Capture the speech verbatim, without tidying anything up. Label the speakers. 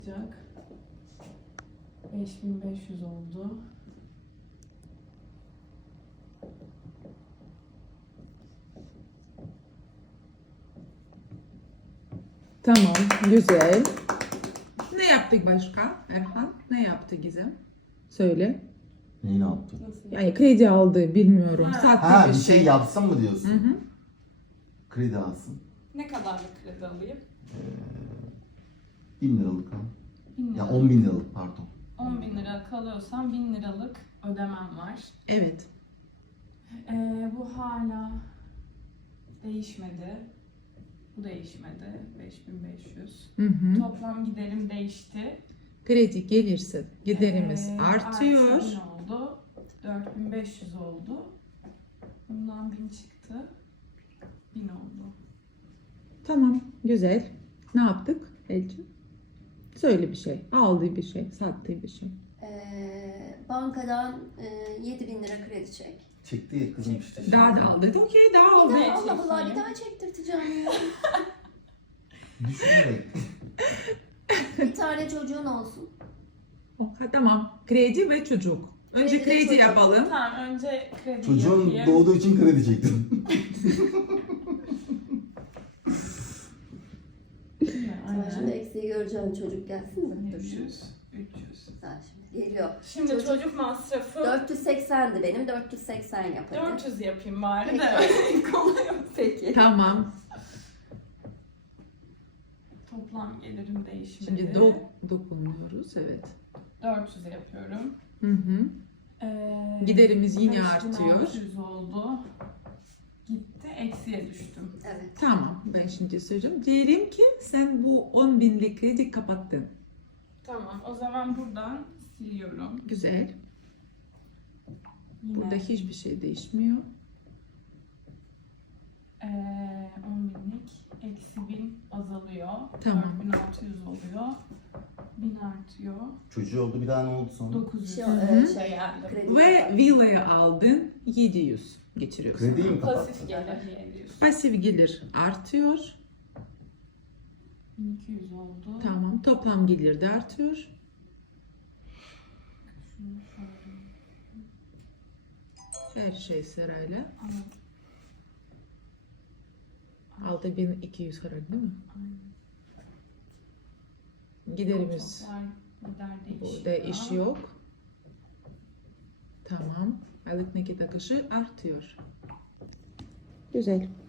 Speaker 1: beş bin beş yüz oldu.
Speaker 2: Tamam, güzel. Ne yaptık başka Erhan? Ne yaptı Gizem? Söyle.
Speaker 3: Neyi ne yaptın?
Speaker 1: Nasıl?
Speaker 2: Yani kredi aldı, bilmiyorum.
Speaker 1: Ha.
Speaker 2: Sahte
Speaker 3: Ha
Speaker 2: bir
Speaker 3: bir şey
Speaker 2: şey.
Speaker 3: yapsın mı
Speaker 2: Hı
Speaker 3: diyorsun?
Speaker 2: hı.
Speaker 3: Kredi alsın.
Speaker 1: Ne kadarlık kredi alayım?
Speaker 3: Ee, bin liralık al.
Speaker 1: bin
Speaker 3: Ya
Speaker 1: lira.
Speaker 3: on bin liralık pardon.
Speaker 1: on bin lira kalıyorsam bin liralık ödemem var.
Speaker 2: Evet.
Speaker 1: Ee, bu hala değişmedi. Bu değişmedi. beş bin beş yüz.
Speaker 2: Hı hı.
Speaker 1: Toplam giderim değişti.
Speaker 2: Kredi gelirse giderimiz
Speaker 1: Ee,
Speaker 2: artıyor.
Speaker 1: Artı bin oldu. dört bin beş yüz oldu. Bundan bin çıktı. bin oldu.
Speaker 2: Tamam, güzel. Ne yaptık Elçin? Söyle bir şey. Aldığı bir şey, sattığı bir şey.
Speaker 4: Ee, bankadan e, yedi bin lira kredi çek.
Speaker 3: Çekti ya kızım işte.
Speaker 2: Daha da aldı. Okey, daha aldı.
Speaker 1: Ne
Speaker 4: Ya Allah Allah,
Speaker 1: çekeyim?
Speaker 4: bir daha çektirteceğim ya.
Speaker 3: Düşünerek.
Speaker 4: Bir tane çocuğun olsun.
Speaker 2: Okay, tamam. Kredi ve çocuk. Önce
Speaker 4: Kredi ve
Speaker 2: kredi
Speaker 4: çocuk.
Speaker 2: yapalım.
Speaker 1: Tamam, önce kredi
Speaker 3: Çocuğun
Speaker 1: yapayım.
Speaker 3: doğduğu için kredi çektim.
Speaker 4: Sen şimdi eksiği göreceğin çocuk gelsin mi? Dur
Speaker 1: üç
Speaker 4: şimdi.
Speaker 1: yüz, üç yüz.
Speaker 4: Sen şimdi geliyor.
Speaker 1: Şimdi
Speaker 4: Çocuk-
Speaker 1: çocuk masrafı
Speaker 4: dört yüz seksendi benim. dört yüz seksen yap hadi.
Speaker 1: dört yüz yapayım bari de
Speaker 4: Peki.
Speaker 1: kolay olsun.
Speaker 4: Peki.
Speaker 2: Tamam.
Speaker 1: Toplam gelirim değişmedi.
Speaker 2: Şimdi do dokunuyoruz. Evet.
Speaker 1: dört yüz yapıyorum.
Speaker 2: Hı hı.
Speaker 1: Ee,
Speaker 2: Giderimiz yine
Speaker 1: beş bin
Speaker 2: artıyor.
Speaker 1: altı yüz oldu. Gitti, eksiye düştüm.
Speaker 4: Evet.
Speaker 2: Tamam. Ben şimdi söyleyeceğim. Diyelim ki sen bu on binlik kredi kapattın.
Speaker 1: Tamam, o zaman buradan siliyorum.
Speaker 2: Güzel.
Speaker 1: Yine
Speaker 2: Burada hiçbir şey değişmiyor.
Speaker 1: ee, on binlik eksi bin azalıyor.
Speaker 2: Tamam.
Speaker 1: dört bin altı yüz oluyor. bin artıyor.
Speaker 3: Çocuğu oldu bir daha ne oldu sonra?
Speaker 1: dokuz yüz.
Speaker 4: Şey,
Speaker 2: Hı
Speaker 4: e,
Speaker 2: hı.
Speaker 4: şey
Speaker 1: geldi.
Speaker 4: kredi
Speaker 2: Ve
Speaker 4: kapat.
Speaker 2: villayı aldın. yedi yüz getiriyorsun.
Speaker 3: Krediyi mi
Speaker 1: Pasif
Speaker 3: kapattın?
Speaker 1: gelir geliyor.
Speaker 2: Pasif gelir artıyor.
Speaker 1: bin iki yüz oldu.
Speaker 2: Tamam. Toplam gelir de artıyor.
Speaker 1: Şunu şöyle
Speaker 2: Her şey sırayla.
Speaker 1: alalım.
Speaker 2: altı bin iki yüz herhalde değil mi?
Speaker 1: Aynen.
Speaker 2: Giderimiz
Speaker 1: Toplar, gider değişiyor.
Speaker 2: burada iş yok. Tamam. Aylık nakit akışı artıyor. Güzel.